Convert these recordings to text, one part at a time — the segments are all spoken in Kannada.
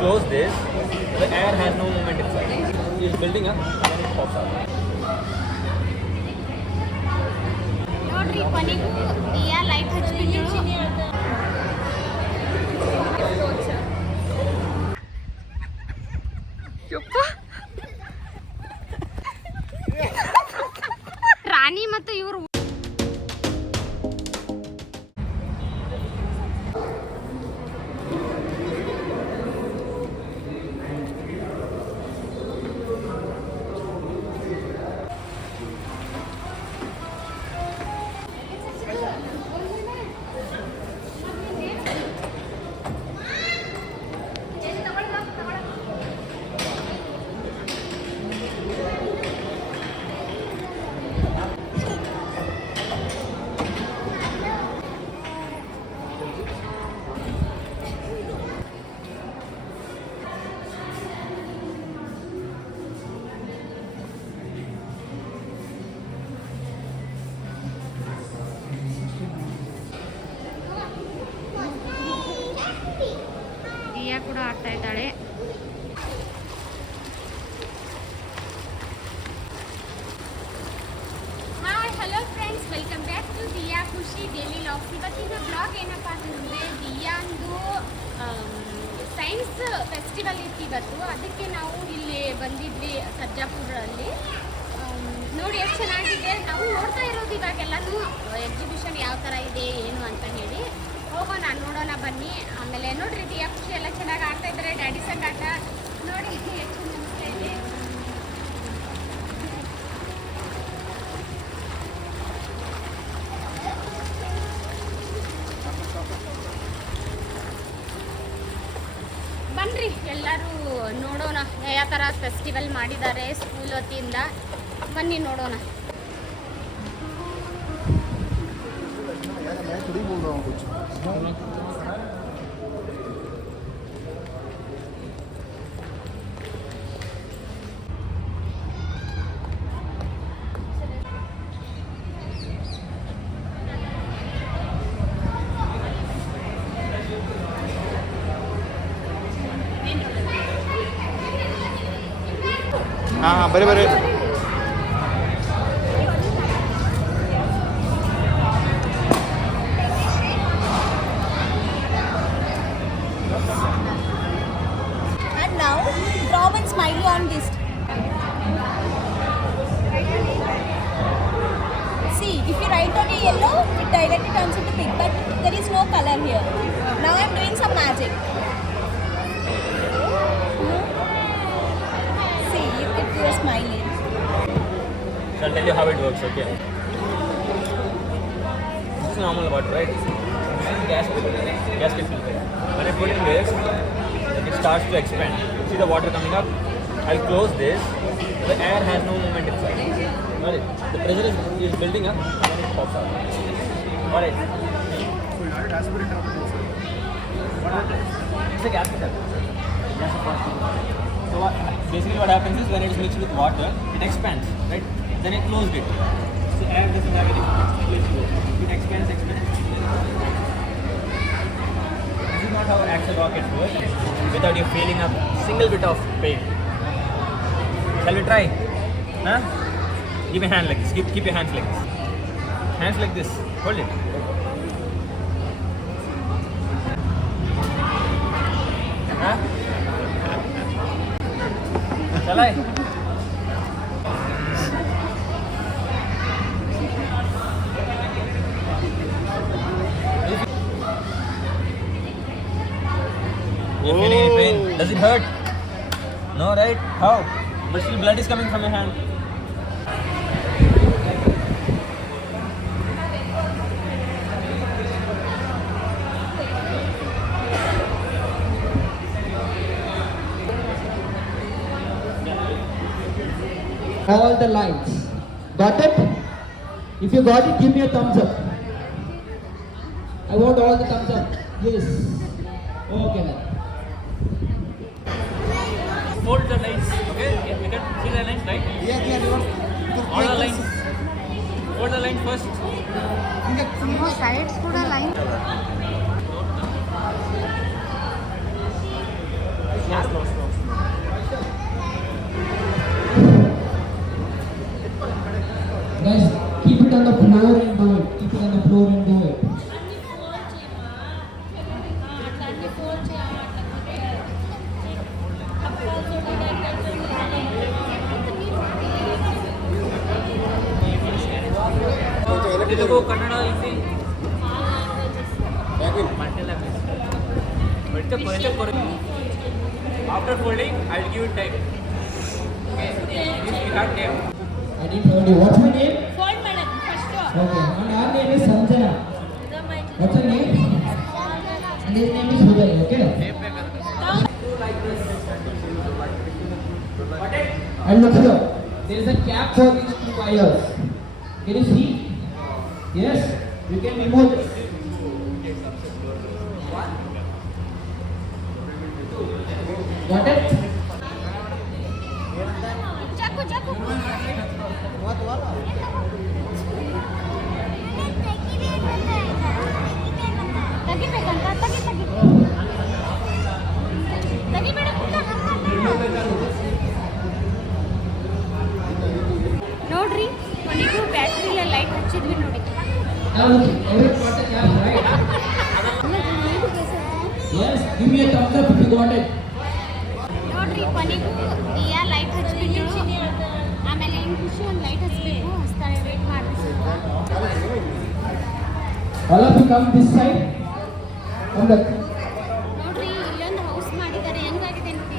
close this, the air has no movement inside. It's building up and then it pops out. ನೋಡ್ರಿ ಕೊನೆಗೂ ದಿಯಾ ಲೈಟ್ ಹಚ್ಬಿಟ್ಟು ರಾಣಿ ಮತ್ತು ಇವರು ದಿಯಾ ಕೂಡ ಆಡ್ತಾ ಇದ್ದಾಳೆ. Hi hello friends, welcome back to Diya Khushi daily logs. ಇವತ್ತಿನ ಬ್ಲಾಗ್ ಏನಪ್ಪ ಅಂತಂದರೆ ದಿಯಾಂದು ಸೈನ್ಸ್ ಫೆಸ್ಟಿವಲ್ ಇತ್ತು ಇವತ್ತು. ಅದಕ್ಕೆ ನಾವು ಇಲ್ಲಿ ಬಂದಿದ್ವಿ ಸರ್ಜಾಪುರಲ್ಲಿ. ನೋಡಿ ಎಷ್ಟು ಚೆನ್ನಾಗಿದೆ. ನಾವು ನೋಡ್ತಾ ಇರೋದು ಇವಾಗೆಲ್ಲನೂ ಎಕ್ಸಿಬಿಷನ್ ಯಾವ ಥರ ಇದೆ ಏನು ಅಂತ ಹೇಳಿ. ಹೋಗೋಣ ನೋಡೋಣ ಬನ್ನಿ. ಆಮೇಲೆ ನೋಡ್ರಿ ದಿಯಾ ಖುಷಿ ಎಲ್ಲ ಚೆನ್ನಾಗಿ ಆಡ್ತಾ ಇದ್ದಾರೆ. ಡ್ಯಾಡಿ ಸಂಗಾಟ ನೋಡಿ ಎಷ್ಟು ಅನಿಸ್ತಾ ಇದೆ. ಬನ್ನಿರಿ ಎಲ್ಲರೂ ನೋಡೋಣ ಯಾವ ಥರ ಫೆಸ್ಟಿವಲ್ ಮಾಡಿದ್ದಾರೆ ಸ್ಕೂಲ್ ವತಿಯಿಂದ. ಬನ್ನಿ ನೋಡೋಣ. ಹಾಂ ಬರೀ ಬರೀ And now, draw one smiley on this. See, if you write on a yellow, it directly turns into pink, but there is no color here. Now I am doing some magic. See, you can do a smiley. So I'll tell you how it works, okay? This is normal water, right? This is gasket filter. When I put in this, it starts to expand. See the water coming up? I'll close this. The air has no movement inside. Alright? The pressure is building up and then it pops out. Alright? It's a gasket filter. So basically what happens is when it is mixed with water, it expands, right? Then I closed it. So air doesn't have any place to go. It expands. This is not how axle rockets work without you feeling a single bit of pain. Shall we try? Huh? Give a hand like this. Keep your hands like this. Hands like this. Hold it. Huh? Shall I? You feeling any pain? Does it hurt? No, right? How? But still blood is coming from your hand. All the lines. Got it? If you got it, give me a thumbs up. I want all the thumbs up. Yes. Okay. Fold the lines, okay? You can see the lines, right? Yeah. All the lines. Fold the line first. Sides ಕೂಡ line Guys, keep it on the floor and do it. Keep it on the floor and do it. Telugu, Kannada, easy. Multi-language. After folding, I will give it time. Okay. If you can't name. I didn't heard you. What's my name? Fold madam, first one. Okay. And our name is Sanjana. What's her name? And his name is Uday. Okay. And look here. There is a cap for these two wires. Can you see? Yes. You can remove it. Got it? ಚಾಕು ಚಾಕು ತೆಗಿಬೇಕಂತ ತೆಗಿಬೇಡ ನೋಡ್ರಿ ಕೊನೆಗೂ ಬ್ಯಾಟ್ರಿಯ ಲೈಟ್ ಹಚ್ಚಿದ್ವಿ ನೋಡಿ. Now look. Everyone got the cap, right? Yes. Give me a thumbs up if you got it. ನೋಡ್ರಿ ಕೊನೆಗೂ ದಿಯಾ ಲೈಟ್ ಹಚ್ಬಿಟ್ಟು ಆಮೇಲೆ ಏನು ಖುಷಿ ಒಂದು ಲೈಟ್ ಹಚ್ಬೇಕು ಹಚ್ತಾಳೆ ವೇಟ್ ಮಾಡ್ರಿ All of you come this side. Come back. ನೋಡ್ರಿ ಇಲ್ಲೊಂದು ಹೌಸ್ ಮಾಡಿದ್ದಾರೆ ಹೆಂಗಾಗಿದೆ ನೋಡಿ.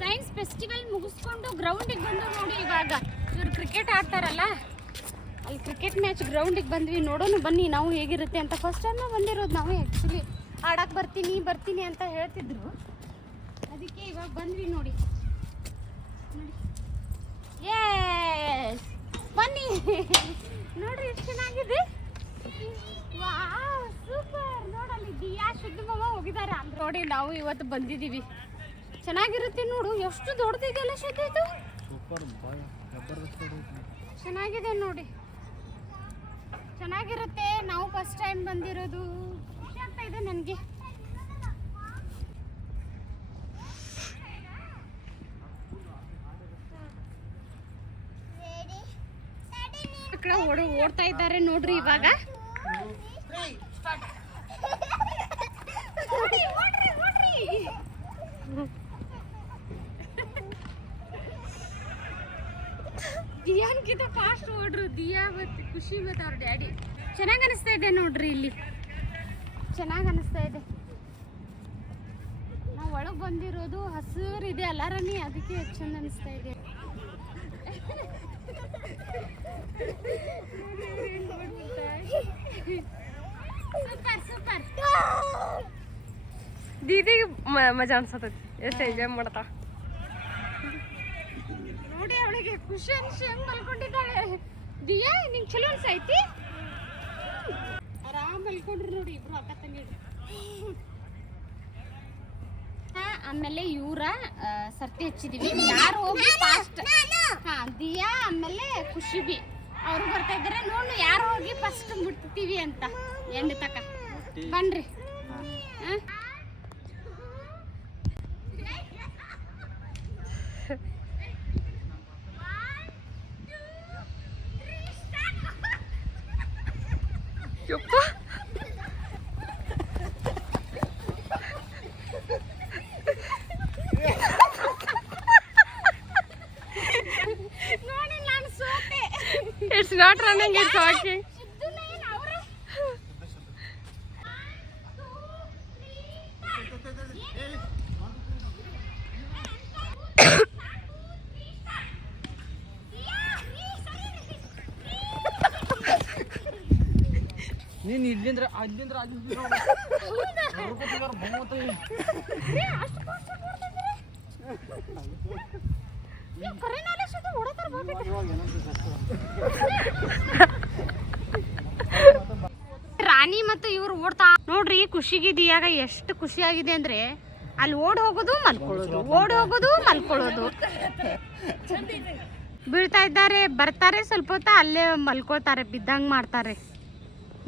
ಸೈನ್ಸ್ ಫೆಸ್ಟಿವಲ್ ಮುಗಿಸ್ಕೊಂಡು ಗ್ರೌಂಡಿಗೆ ಬಂದು ನೋಡಿ ಇವಾಗ ಇವ್ರು ಕ್ರಿಕೆಟ್ ಆಡ್ತಾರಲ್ಲ ಅಲ್ಲಿ ಕ್ರಿಕೆಟ್ ಮ್ಯಾಚ್ ಗ್ರೌಂಡಿಗೆ ಬಂದ್ವಿ ನೋಡೋಣ ಬನ್ನಿ ನಾವು ಹೇಗಿರುತ್ತೆ ಅಂತ. ಫಸ್ಟ್ ಟೈಮ್ ಬಂದಿರೋದು ನಾವು ಆ್ಯಕ್ಚುಲಿ ಆಡಕ್ಕೆ ಬರ್ತೀನಿ ಅಂತ ಹೇಳ್ತಿದ್ರು, ಅದಕ್ಕೆ ಇವಾಗ ಬಂದ್ವಿ ನೋಡಿ. ಎಸ್ ಬನ್ನಿ ನೋಡ್ರಿ ಎಷ್ಟು ಚೆನ್ನಾಗಿದೆ. Wow super. ನೋಡಲ್ಲಿ ದಿಯಾ ಶುದ್ಧ ಮಾಮ ಹೋಗಿದ್ದಾರೆ ಅಂದ್ರೆ ನೋಡಿ ನಾವು ಇವತ್ತು ಬಂದಿದ್ದೀವಿ. ಚೆನ್ನಾಗಿರುತ್ತೆ ನೋಡು, ಎಷ್ಟು ದೊಡ್ಡದಿದೆಯಲ್ಲ ಶುದ್ಧ ಇದು. ಚೆನ್ನಾಗಿದೆ ನೋಡಿ, ಚೆನ್ನಾಗಿರುತ್ತೆ. ನಾವು ಫಸ್ಟ್ ಟೈಮ್ ಬಂದಿರೋದು, ಖುಷಿ ಆಗ್ತಾ ಇದೆ ನನಗೆ. ಮಕ್ಕಳು ಓಡ್ತಾ ಇದ್ದಾರೆ ನೋಡ್ರಿ ಇವಾಗ. ದಿಯಾನ್ಕಿಂತ ಫಾಸ್ಟ್ ಓಡ್ರು ದಿಯಾ ಮತ್ತು ಖುಷಿ ಮತ್ತು ಅವ್ರ ಡ್ಯಾಡಿ. ಚೆನ್ನಾಗಿ ಅನಿಸ್ತಾ ಇದೆ ನೋಡ್ರಿ, ಇಲ್ಲಿ ಚೆನ್ನಾಗಿ ಅನಿಸ್ತಾ ಇದೆ. ನಾವು ಒಳಗೆ ಬಂದಿರೋದು ಹಸಿರು ಇದೆ ಅಲಾರಾಮಿ, ಅದಕ್ಕೆ ಚಂದ ಅನಿಸ್ತಾ ಇದೆ. Super super. ದೀದಿಗೆ ಮಜಾ ಅನ್ಸತೈತಿ, ಎಷ್ಟು ಎಂಜಾಯ್ ಮಾಡ್ತಾ ನೋಡಿ. ಅವಳಿಗೆ ಖುಷಿ ಅನ್ಸಿ ಹೆಂಗ್ ಮಲ್ಕೊಂಡಿದ್ದಾಳೆ. ದಿಯಾ ನಿಂಗೆ ಚಲೋ ಅನ್ಸೈತಿ, ಆರಾಮ್ ಮಲ್ಕೊಂಡ್ರು ನೋಡಿ ಇಬ್ರು ಅಕ್ಕ ತಂಗಿದ್ರು. ಆಮೇಲೆ ಇವ್ರ ಸರ್ತಿ ಹಚ್ಚಿದೀವಿ, ಯಾರು ಹೋಗಿ ಫಾಸ್ಟ್. ಹಾ ದಿಯಾ ಆಮೇಲೆ ಖುಷಿ ಬಿ ಅವರು ಬರ್ತಾ ಇದ್ದಾರೆ. ನೋಡು ಯಾರು ಹೋಗಿ ಫಸ್ಟ್ ಮುಟ್ತೀವಿ ಅಂತ ಎಂಡ್ ತಕ ಬನ್ರಿ. ಯಪ್ಪ ನೋಡಿ ನಾನು ಸೋತೆ. It's not running, it's walking. ನೀನು ಇಲ್ಲಿಂದ್ರ ಅಲ್ಲಿಂದ್ರ ಖುಷಿಗೆ ದಿಯಾಗ ಎಷ್ಟು ಖುಷಿಯಾಗಿದೆ ಅಂದರೆ ಅಲ್ಲಿ ಓಡ್ ಹೋಗೋದು ಮಲ್ಕೊಳ್ಳೋದು, ಓಡ್ ಹೋಗೋದು ಮಲ್ಕೊಳ್ಳೋದು. ಬೀಳ್ತಾ ಇದ್ದಾರೆ, ಬರ್ತಾರೆ, ಸ್ವಲ್ಪ ಹೊತ್ತ ಅಲ್ಲೇ ಮಲ್ಕೊಳ್ತಾರೆ, ಬಿದ್ದಂಗೆ ಮಾಡ್ತಾರೆ.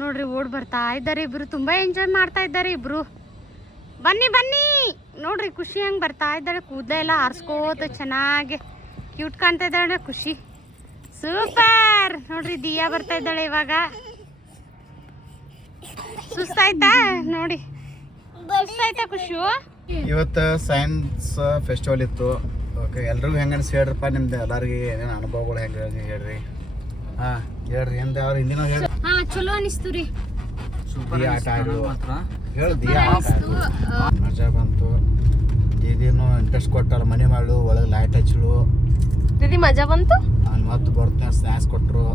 ನೋಡ್ರಿ ಓಡ್ ಬರ್ತಾ ಇದ್ದಾರೆ ಇಬ್ರು, ತುಂಬ ಎಂಜಾಯ್ ಮಾಡ್ತಾ ಇದ್ದಾರೆ ಇಬ್ರು. ಬನ್ನಿ ಬನ್ನಿ ನೋಡ್ರಿ ಖುಷಿ ಹೆಂಗೆ ಬರ್ತಾ ಇದ್ದಾಳೆ, ಕೂದಲ ಎಲ್ಲ ಆರಿಸ್ಕೋತ ಚೆನ್ನಾಗಿ ಕ್ಯೂಟ್ ಕಾಣ್ತಾ ಇದ್ದಾಳೆ ಖುಷಿ. ಸೂಪರ್ ನೋಡ್ರಿ ದಿಯಾ ಬರ್ತಾ ಇದ್ದಾಳೆ ಇವಾಗ. ಸುಸ್ತಾಯ್ತಾ ನೋಡಿ, ಸುಸ್ತಾಯ್ತಾ ಖುಷಿ? ಇವತ್ತು ಸೈನ್ಸ್ ಫೆಸ್ಟಿವಲ್ ಇತ್ತು. ಓಕೆ, ಎಲ್ರಿಗೂ ಹೆಂಗೆ ಹೇಳ್ರಪ್ಪ, ನಿಮ್ದು ಎಲ್ಲರಿಗೆ ಏನೇನು ಅನುಭವಗಳು ಹೆಂಗೆ ಹೇಳ್ರಿ. ಹಾಂ ಹೇಳ್ರಿ, ಎಂದ ಅವ್ರು ಹಿಂದಿನ ಹೇಳಿ. ಹಾ ಚಲೋ ಅನಿಸ್ತು ರೀ. ದಿಯಾ ಆಟ ಆಡು ಹೇಳು, ದಿಯಾ ಆಟ ಆಡು. ಮಜಾ ಬಂತು. ದೀದಿನೂ ಇಂಟ್ರೆಸ್ಟ್ ಕೊಟ್ಟಾರ, ಮನೆ ಮಾಡು ಒಳಗೆ ಲೈಟ್ ಹಚ್ಚಳು. ದೀದಿ ಮಜಾ ಬಂತು. ಮತ್ತು ಬರ್ತೇನೆ ಸ್ನ್ಯಾಕ್ಸ್ ಕೊಟ್ಟರು.